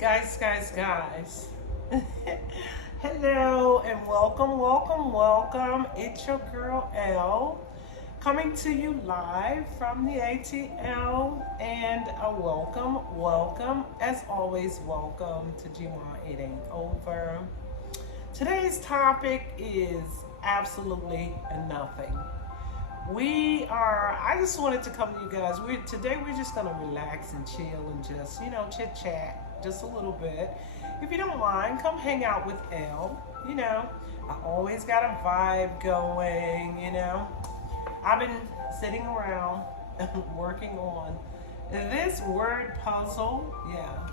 Guys. Hello and welcome. It's your girl L coming to you live from the ATL and a welcome. As always, welcome to G1 It Ain't Over. Today's topic is absolutely nothing. I just wanted to come to you guys. Today we're just gonna relax and chill and just, chit chat just a little bit. If you don't mind, come hang out with Elle. I always got a vibe going. I've been sitting around working on this word puzzle. Yeah.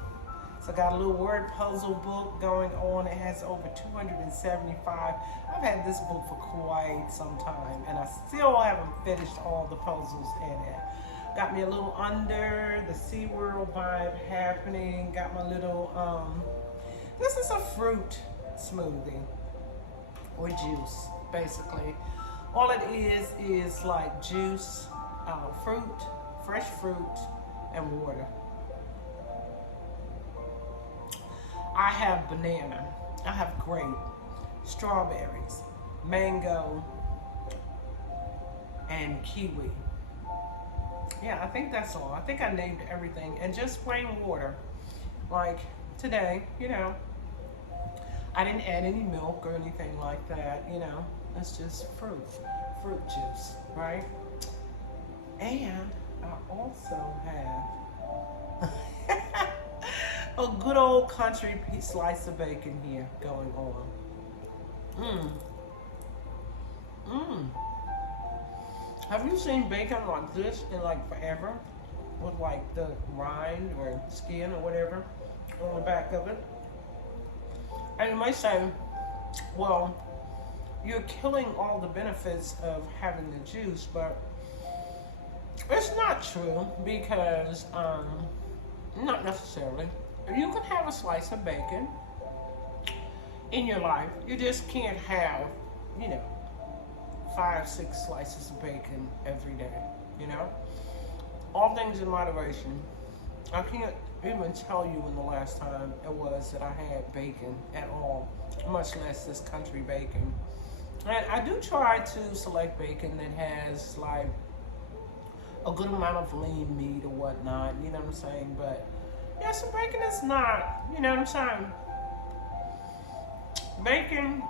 So I got a little word puzzle book going on. It has over 275. I've had this book for quite some time, and I still haven't finished all the puzzles in it. Got me a little under the SeaWorld vibe happening. Got my little, this is a fruit smoothie or juice, basically. All it is like juice, fruit, fresh fruit, and water. I have banana, I have grape, strawberries, mango, and kiwi. Yeah, I think that's all. I think I named everything. And just plain water. Like today, I didn't add any milk or anything like that, It's just fruit juice, right? And I also have a good old country slice of bacon here going on. Have you seen bacon like this in like forever? With like the rind or skin or whatever on the back of it? And you might say, well, you're killing all the benefits of having the juice, but it's not true because, not necessarily. You can have a slice of bacon in your life. You just can't have, 5-6 slices of bacon every day, All things in moderation. I can't even tell you when the last time it was that I had bacon at all, much less this country bacon. And I do try to select bacon that has like a good amount of lean meat or whatnot, you know what I'm saying? But yeah, so bacon is not, you know what I'm saying? Bacon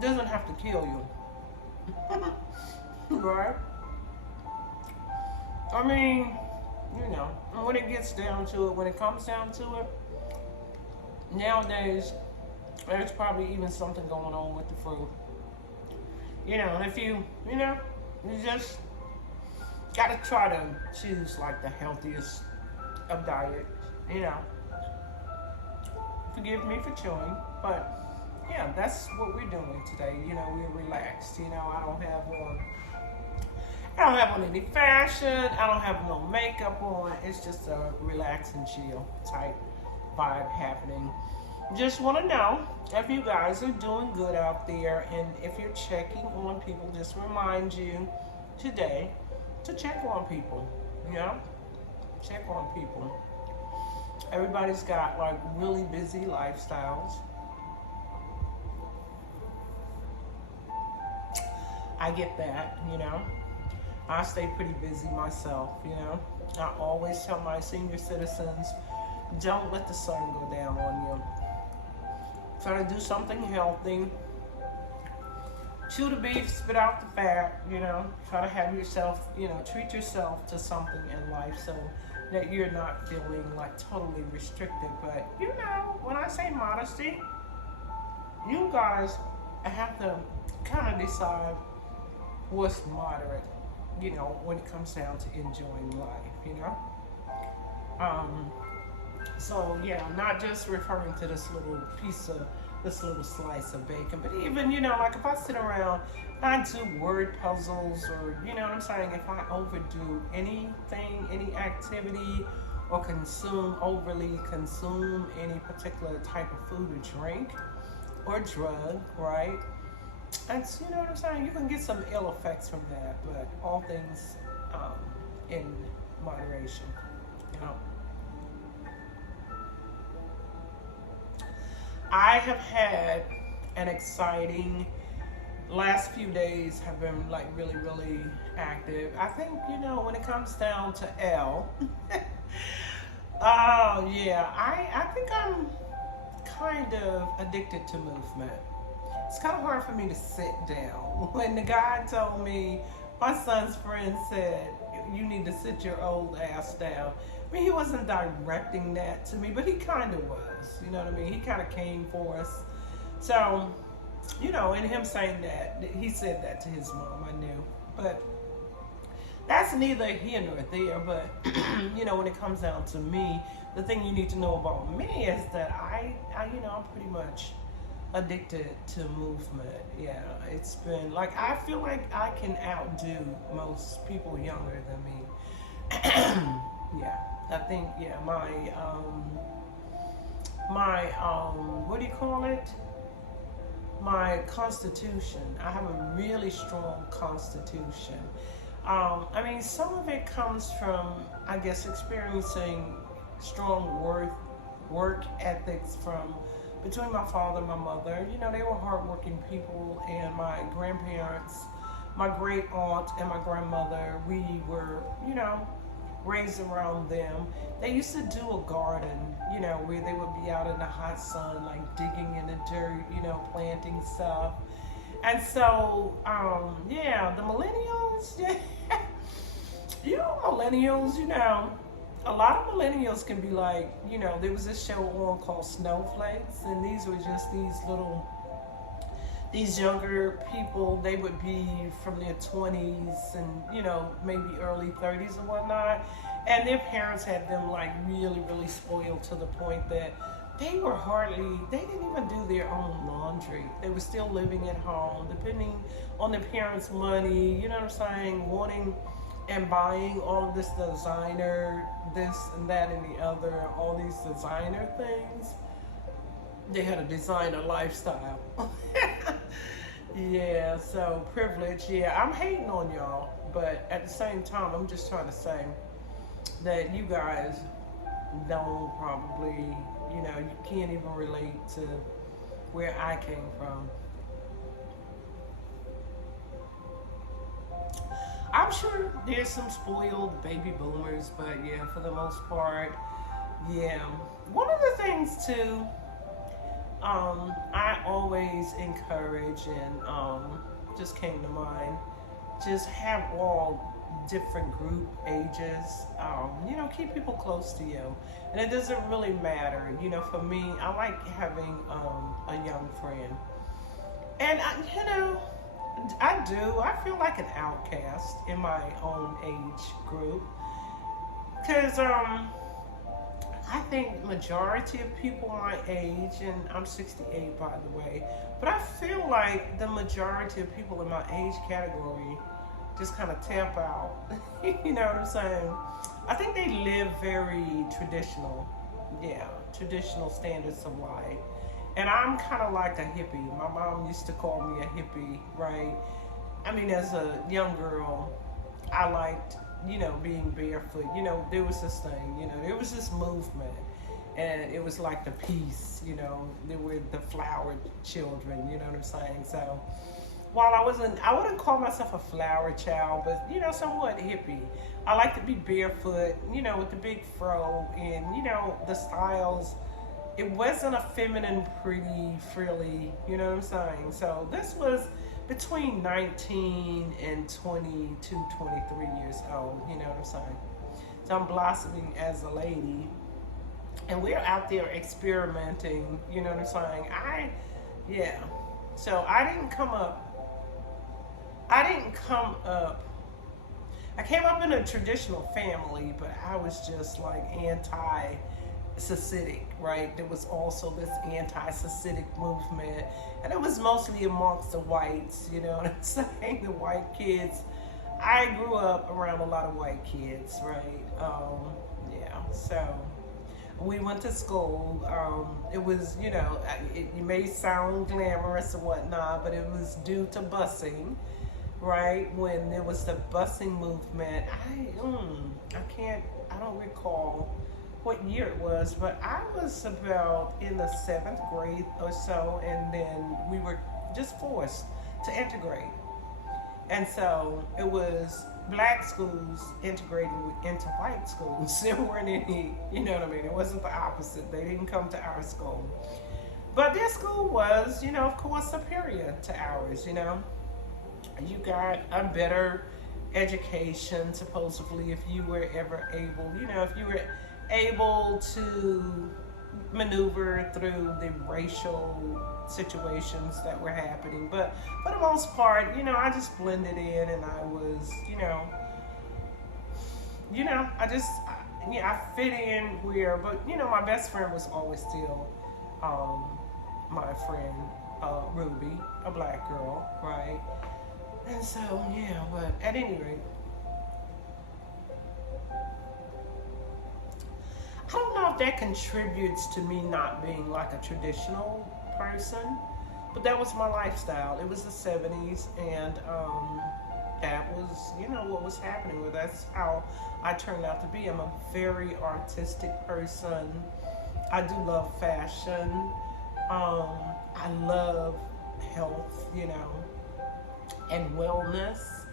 doesn't have to kill you. Right? I mean, when it gets down to it, when it comes down to it, nowadays, there's probably even something going on with the fruit. And if you just gotta try to choose like the healthiest of diet, Forgive me for chewing, but yeah, that's what we're doing today. We're relaxed. I don't have on any fashion. I don't have no makeup on. It's just a relax and chill type vibe happening. Just want to know if you guys are doing good out there, and if you're checking on people, just remind you today to check on people. Check on people. Everybody's got like really busy lifestyles. I get that, I stay pretty busy myself, I always tell my senior citizens, don't let the sun go down on you. Try to do something healthy. Chew the beef, spit out the fat, Try to have yourself, treat yourself to something in life so that you're not feeling like totally restricted. But, when I say modesty, you guys have to kind of decide what's moderate, when it comes down to enjoying life, So yeah, I'm not just referring to this little slice of bacon, but even, like if I sit around, I do word puzzles or, what I'm saying, if I overdo anything, any activity, or overly consume any particular type of food or drink or drug, right? That's, what I'm saying, you can get some ill effects from that, but all things in moderation, I have had an exciting last few days have been like really, really active. I think, when it comes down to L, oh yeah, I think I'm kind of addicted to movement. It's kind of hard for me to sit down. When the guy told me, my son's friend said, you need to sit your old ass down. I mean, he wasn't directing that to me, but he kind of was. You know what I mean? He kind of came for us. So, and him saying that, he said that to his mom, I knew. But that's neither here nor there. But, when it comes down to me, the thing you need to know about me is that I'm pretty much addicted to movement. Yeah, it's been like I feel like I can outdo most people younger than me. Yeah, I think my what do you call it? My constitution. I have a really strong constitution. I mean, some of it comes from, I guess, experiencing strong work ethics from between my father and my mother. They were hardworking people, and my grandparents, my great aunt, and my grandmother, we were, raised around them. They used to do a garden, where they would be out in the hot sun, like digging in the dirt, planting stuff. And so, the millennials, yeah, millennials, a lot of millennials can be like, there was this show on called Snowflakes, and these were just these younger people. They would be from their 20s and, maybe early 30s and whatnot. And their parents had them like really, really spoiled to the point that they didn't even do their own laundry. They were still living at home, depending on their parents' money, you know what I'm saying, wanting and buying all of this designer, this and that and the other, all these designer things. They had a designer lifestyle. Yeah, so privilege. Yeah, I'm hating on y'all, but at the same time, I'm just trying to say that you guys don't probably, you can't even relate to where I came from. I'm sure there's some spoiled baby boomers, but yeah, for the most part, yeah. One of the things too, I always encourage and just came to mind, just have all different group ages. Keep people close to you, and it doesn't really matter. For me, I like having a young friend, and I do. I feel like an outcast in my own age group because I think majority of people my age, and I'm 68 by the way, but I feel like the majority of people in my age category just kind of tap out. You know what I'm saying? I think they live very traditional, traditional standards of life. And I'm kind of like a hippie. My mom used to call me a hippie, right? I mean, as a young girl, I liked, being barefoot. There was this thing, there was this movement. And it was like the peace, there were the flower children, you know what I'm saying? So while I wouldn't call myself a flower child, but, somewhat hippie. I like to be barefoot, with the big fro and, the styles. It wasn't a feminine, pretty, frilly, you know what I'm saying? So this was between 19 and 22, 23 years old, you know what I'm saying? So I'm blossoming as a lady. And we're out there experimenting, you know what I'm saying? So I came up in a traditional family, but I was just like anti-Hasidic, right? There was also this anti-Hasidic movement, and it was mostly amongst the whites, you know what I'm saying? The white kids. I grew up around a lot of white kids, right? So we went to school. It was, it may sound glamorous or whatnot, but it was due to busing, right? When there was the busing movement, I don't recall what year it was, but I was about in the seventh grade or so, and then we were just forced to integrate. And so it was black schools integrating into white schools. There weren't any, you know what I mean? It wasn't the opposite. They didn't come to our school. But their school was, of course, superior to ours, You got a better education, supposedly, if you were ever able, if you were able to maneuver through the racial situations that were happening. But for the most part, I just blended in, and I was, I fit in where, but my best friend was always still my friend Ruby, a black girl, right? And so, yeah, but at any rate, I don't know if that contributes to me not being like a traditional person, but that was my lifestyle. It was the 70s, and that was, what was happening. Well, that's how I turned out to be. I'm a very artistic person. I do love fashion. I love health, and wellness.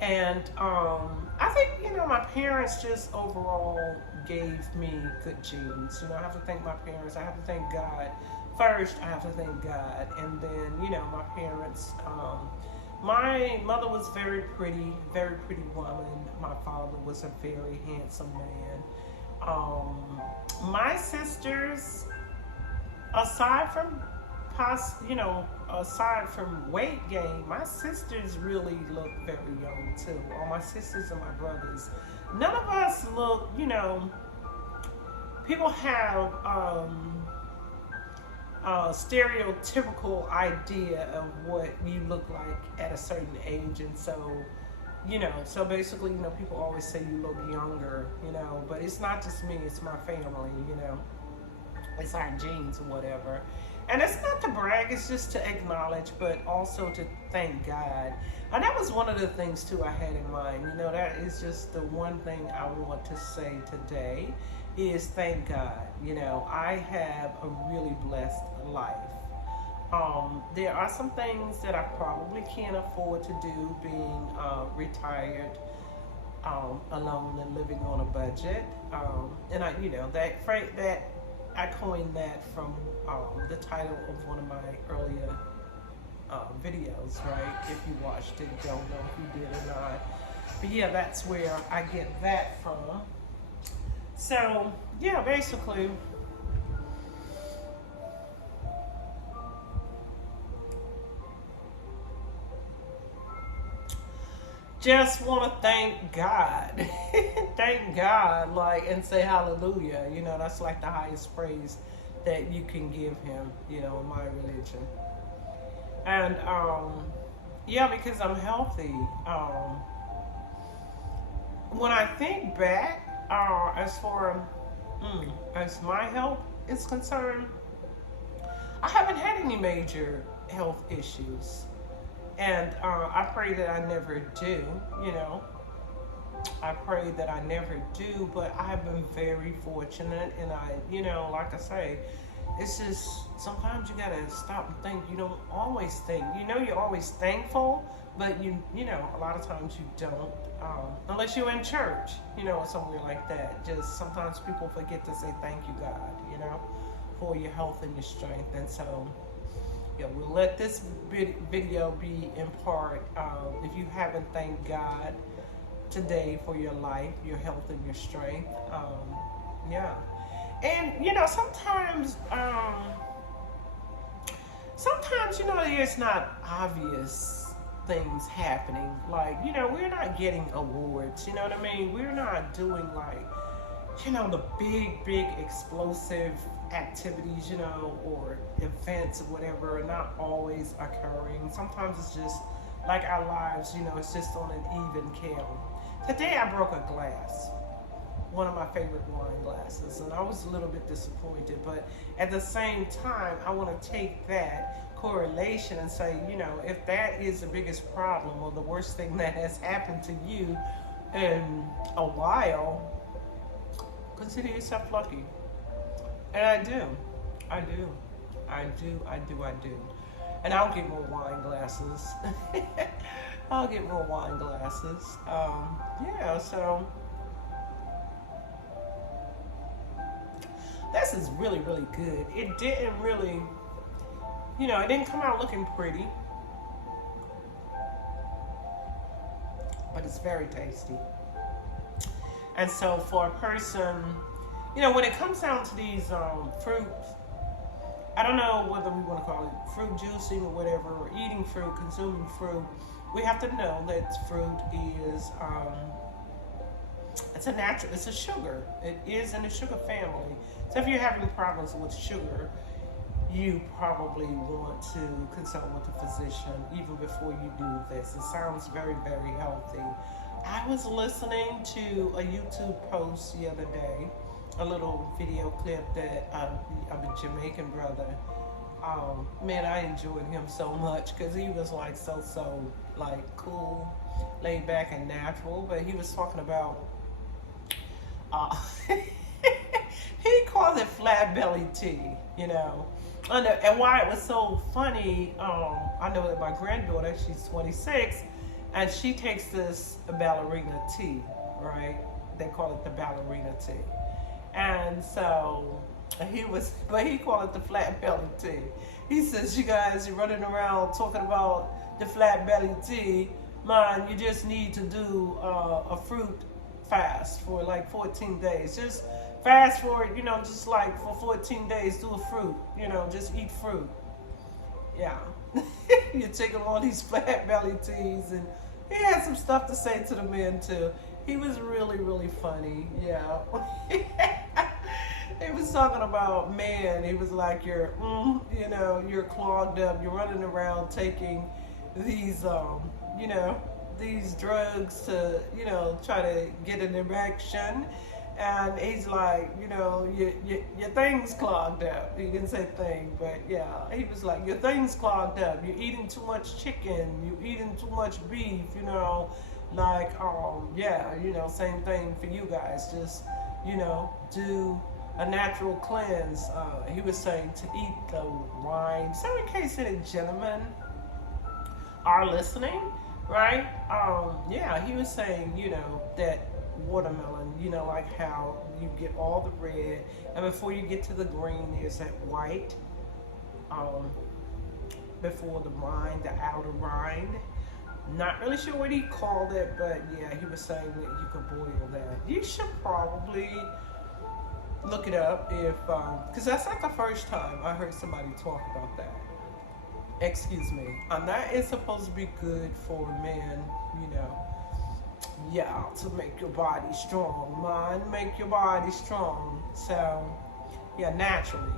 And I think, my parents just overall gave me good genes. I have to thank my parents. I have to thank God. First, I have to thank God. And then, my parents. My mother was very pretty woman. My father was a very handsome man. My sisters, aside from aside from weight gain, my sisters really look very young too. All my sisters and my brothers. None of us look, people have a stereotypical idea of what you look like at a certain age, and so so basically, people always say you look younger, but it's not just me, it's my family, it's our genes or whatever. And it's not to brag, it's just to acknowledge, but also to thank God. And that was one of the things, too, I had in mind. That is just the one thing I want to say today is thank God. I have a really blessed life. There are some things that I probably can't afford to do, being retired, alone and living on a budget. And that I coined that from the title of one of my earlier videos, right? If you watched it, don't know if you did or not. But yeah, that's where I get that from. So, yeah, basically, just want to thank God. Thank God, and say hallelujah. That's like the highest praise that you can give him, in my religion. And, because I'm healthy. When I think back, as far as my health is concerned, I haven't had any major health issues. And I pray that I never do, I pray that I never do, but I've been very fortunate, and like I say, it's just sometimes you gotta stop and think. You don't always think. You're always thankful, but a lot of times you don't, unless you're in church, or somewhere like that. Just sometimes people forget to say thank you, God, for your health and your strength. And so, we'll let this video be in part. If you haven't thanked God today for your life, your health, and your strength, and sometimes there's not obvious things happening. We're not getting awards. You know what I mean? We're not doing the big explosive activities, or events or whatever, are not always occurring. Sometimes it's just like our lives, it's just on an even keel. Today I broke a glass, one of my favorite wine glasses, and I was a little bit disappointed, but at the same time, I want to take that correlation and say, if that is the biggest problem or the worst thing that has happened to you in a while, Consider yourself lucky. And I do. I do. I do. I do. I do. And I'll get more wine glasses. I'll get more wine glasses. Yeah, so this is really, really good. It didn't really, it didn't come out looking pretty, but it's very tasty. And so for a person, when it comes down to these fruits, I don't know whether we want to call it fruit juicing or whatever, or eating fruit, consuming fruit. We have to know that fruit is, it's a sugar. It is in the sugar family. So if you're having problems with sugar, you probably want to consult with a physician even before you do this. It sounds very, very healthy. I was listening to a YouTube post the other day, a little video clip that of a Jamaican brother. Man, I enjoyed him so much because he was like so like cool, laid back and natural. But he was talking about he called it flat belly tea, and why it was so funny. I know that my granddaughter, she's 26, and she takes this ballerina tea, right? They call it the ballerina tea. And so he called it the flat belly tea. He says, you guys, you're running around talking about the flat belly tea. Man, you just need to do a fruit fast for like 14 days. Just fast forward, just like for 14 days, do a fruit, just eat fruit. Yeah. You're taking all these flat belly teas, and he had some stuff to say to the men too. He was really, really funny. Yeah. He was talking about, man, he was like, you're clogged up. You're running around taking these, these drugs to, try to get an erection. And he's like, your thing's clogged up. He didn't say thing, but yeah, he was like, your thing's clogged up. You're eating too much chicken. You're eating too much beef, like, same thing for you guys. Just, do a natural cleanse. He was saying to eat the wine. So in case any gentlemen are listening, right? He was saying, that watermelon, like how you get all the red, and before you get to the green, there's that white, before the rind, the outer rind. Not really sure what he called it, but yeah, he was saying that you could boil that. You should probably look it up if, because that's not the first time I heard somebody talk about that. Excuse me. And that is supposed to be good for men, yeah, to make your body strong. Man, make your body strong. So, yeah, naturally.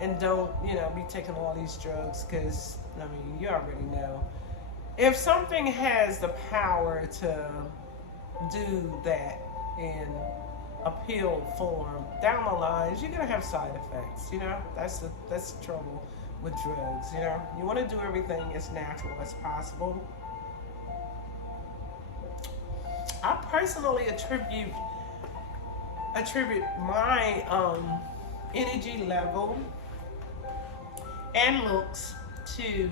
And don't, be taking all these drugs because, you already know. If something has the power to do that in a pill form, down the line, you're going to have side effects, That's the trouble with drugs, You want to do everything as natural as possible. I personally attribute my energy level and looks to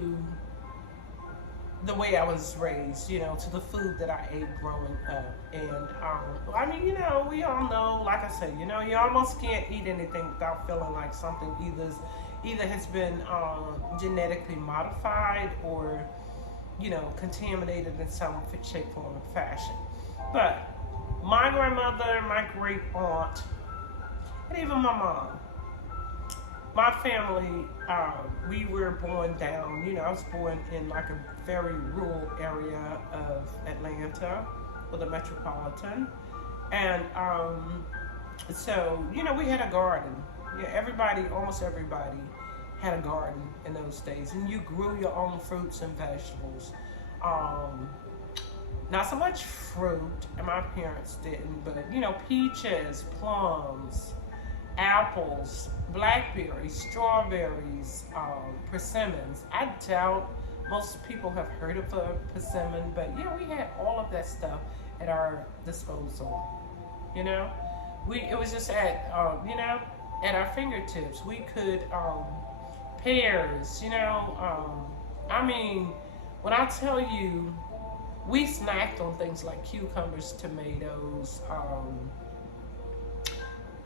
the way I was raised, to the food that I ate growing up. And we all know, like I said, you almost can't eat anything without feeling like something either has been genetically modified or contaminated in some shape, form, or fashion. But my grandmother, my great aunt, and even my mom, my family, we were born down, I was born in like a very rural area of Atlanta, or the metropolitan. And so, we had a garden. Yeah, almost everybody had a garden in those days. And you grew your own fruits and vegetables. Not so much fruit, and my parents didn't, but peaches, plums, apples, blackberries, strawberries, persimmons. I doubt most people have heard of a persimmon, but we had all of that stuff at our disposal, it was just at at our fingertips. We could pears, I mean, when I tell you, we snacked on things like cucumbers, tomatoes.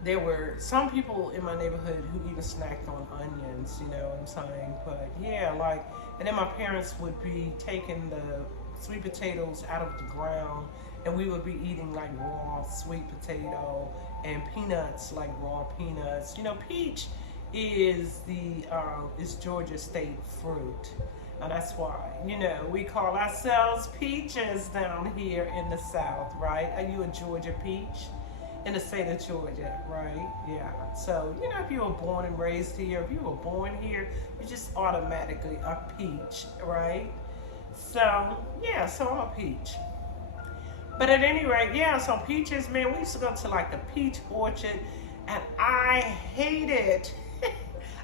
There were some people in my neighborhood who even snacked on onions, you know what I'm saying? But yeah, like, and then my parents would be taking the sweet potatoes out of the ground, and we would be eating like raw sweet potato and peanuts, like raw peanuts. You know, peach is Georgia state fruit. And that's why, we call ourselves peaches down here in the South, right? Are you a Georgia peach? In the state of Georgia, right? Yeah. So, if you were born and raised here, if you were born here, you're just automatically a peach, right? So, yeah, so I'm a peach. But at any rate, yeah, so peaches, man, we used to go to like the peach orchard, and I hated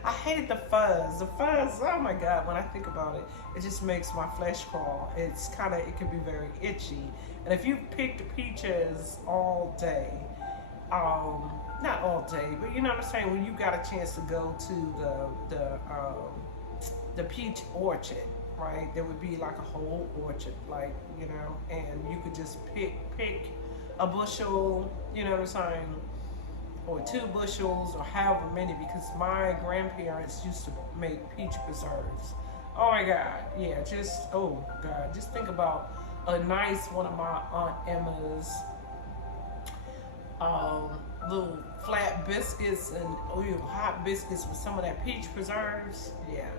I hated the fuzz. The fuzz, oh my God, when I think about it, it just makes my flesh crawl. It can be very itchy. And if you picked peaches all day, not all day, but you know what I'm saying, when you got a chance to go to the peach orchard, right? There would be like a whole orchard, like, and you could just pick a bushel, you know what I'm saying, or 2 bushels, or however many, because my grandparents used to make peach preserves. Oh my God, yeah, oh God, just think about a nice one of my Aunt Emma's little flat biscuits and hot biscuits with some of that peach preserves. Yeah,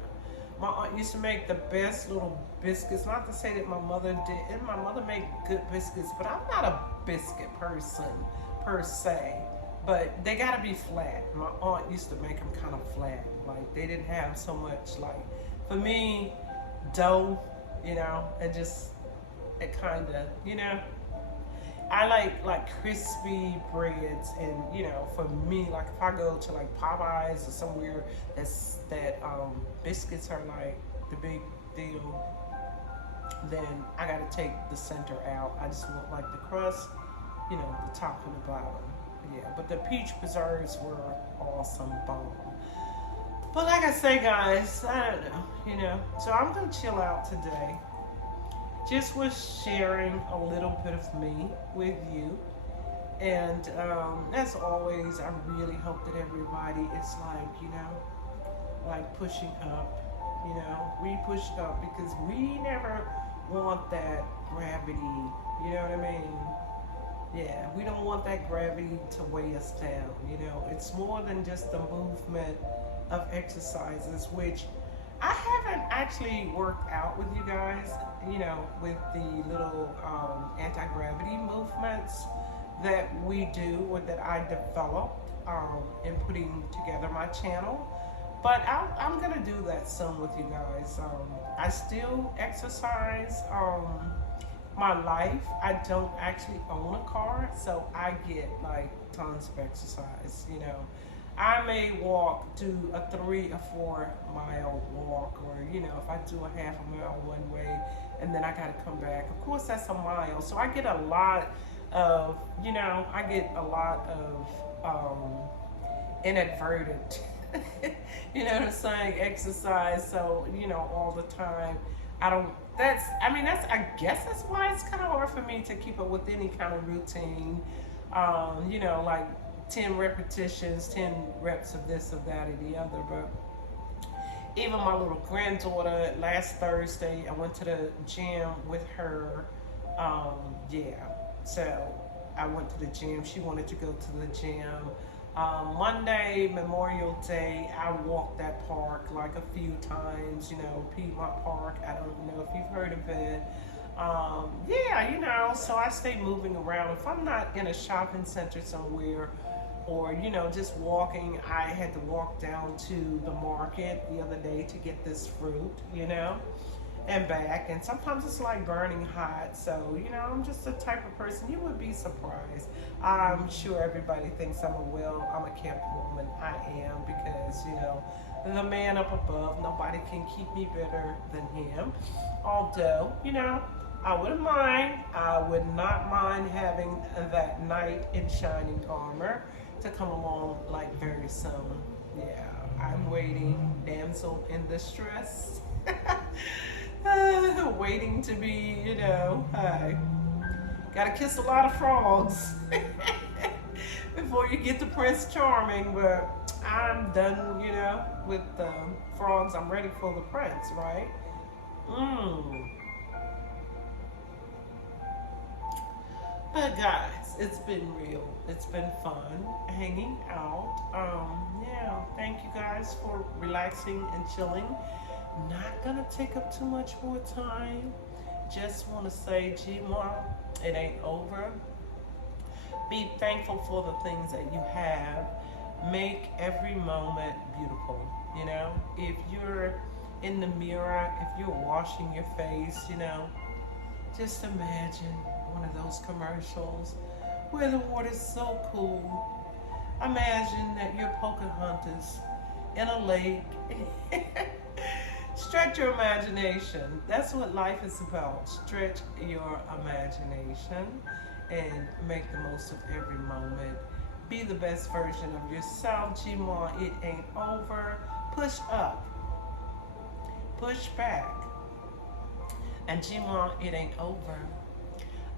my aunt used to make the best little biscuits. Not to say that my mother did, and my mother made good biscuits, but I'm not a biscuit person per se. But they gotta be flat. My aunt used to make them kind of flat. Like, they didn't have so much, like, for me, dough, it kind of, I like crispy breads, and for me, like, if I go to like Popeyes or somewhere that biscuits are like the big deal, then I gotta take the center out. I just want like the crust, the top and the bottom. Yeah, but the peach preserves were awesome, bomb. But like I say, guys, I don't know, so I'm gonna chill out today. Just was sharing a little bit of me with you. And as always, I really hope that everybody is like pushing up. We push up because we never want that gravity. You know what I mean? Yeah, we don't want that gravity to weigh us down. It's more than just the movement of exercises, which I haven't actually worked out with you guys, with the little anti-gravity movements that we do, or that I developed in putting together my channel. But I'm going to do that soon with you guys. I still exercise. My life, I don't actually own a car, so I get like tons of exercise. I may do a 3 or 4 mile walk, or if I do a half a mile one way and then I gotta come back, of course that's a mile. So I get a lot of inadvertent what I'm saying, exercise. So all the time I guess that's why it's kind of hard for me to keep up with any kind of routine. Like 10 repetitions, 10 reps of this, of that, or the other. But even my little granddaughter, last Thursday, I went to the gym with her. So I went to the gym. She wanted to go to the gym. Monday, Memorial Day, I walked that park like a few times, Piedmont Park. I don't know if you've heard of it. So I stay moving around. If I'm not in a shopping center somewhere, or, just walking, I had to walk down to the market the other day to get this fruit, and back. And sometimes it's like burning hot. So, I'm just the type of person, you would be surprised. I'm sure everybody thinks I'm a camp woman. I am, because, the man up above, nobody can keep me better than him. Although, I wouldn't mind. I would not mind having that knight in shining armor to come along like very soon. Yeah, I'm waiting, damsel in distress. Waiting to be, hi. Gotta kiss a lot of frogs before you get to Prince Charming, but I'm done, with frogs. I'm ready for the prince, right? Mmm. But guys, it's been real. It's been fun hanging out. Yeah, thank you guys for relaxing and chilling. Not gonna take up too much more time. Just want to say, Gmar, it ain't over. Be thankful for the things that you have. Make every moment beautiful. If you're in the mirror, if you're washing your face, just imagine one of those commercials where the water's so cool. Imagine that you're Pocahontas in a lake. Stretch your imagination. That's what life is about. Stretch your imagination and make the most of every moment. Be the best version of yourself, Gmar. It ain't over. Push up. Push back. And Gmar, it ain't over.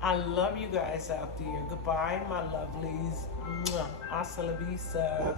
I love you guys out there. Goodbye, my lovelies. Mwah. Hasta la vista.